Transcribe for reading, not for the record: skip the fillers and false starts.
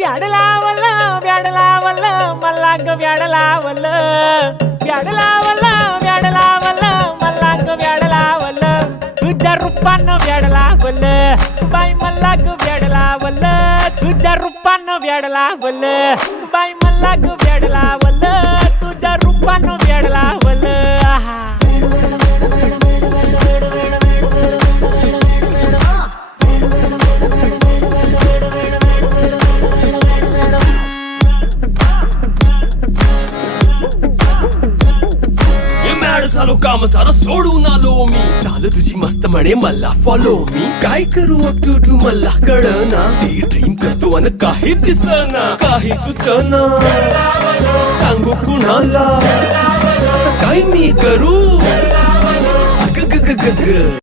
व्याडलावल मला ग व्याडलावल मला ग व्याडलावल तुझ्या रूपानं व्याडलावल बाई मला ग व्याडलावल तुझ्या रूपानं व्याडलावल बाई मला ग व्याडलावल तुझ्या रूपानं व्याडलावल झालो काम सारं सोडून आलो मी चाल तुझी मस्त म्हणे मला फॉलो मी काय करू अटू मला कळना ती ड्रीम करतो अन काही दिसना काही सुचना सांगू कुणाला आता काय मी करू अग ग ग ग ग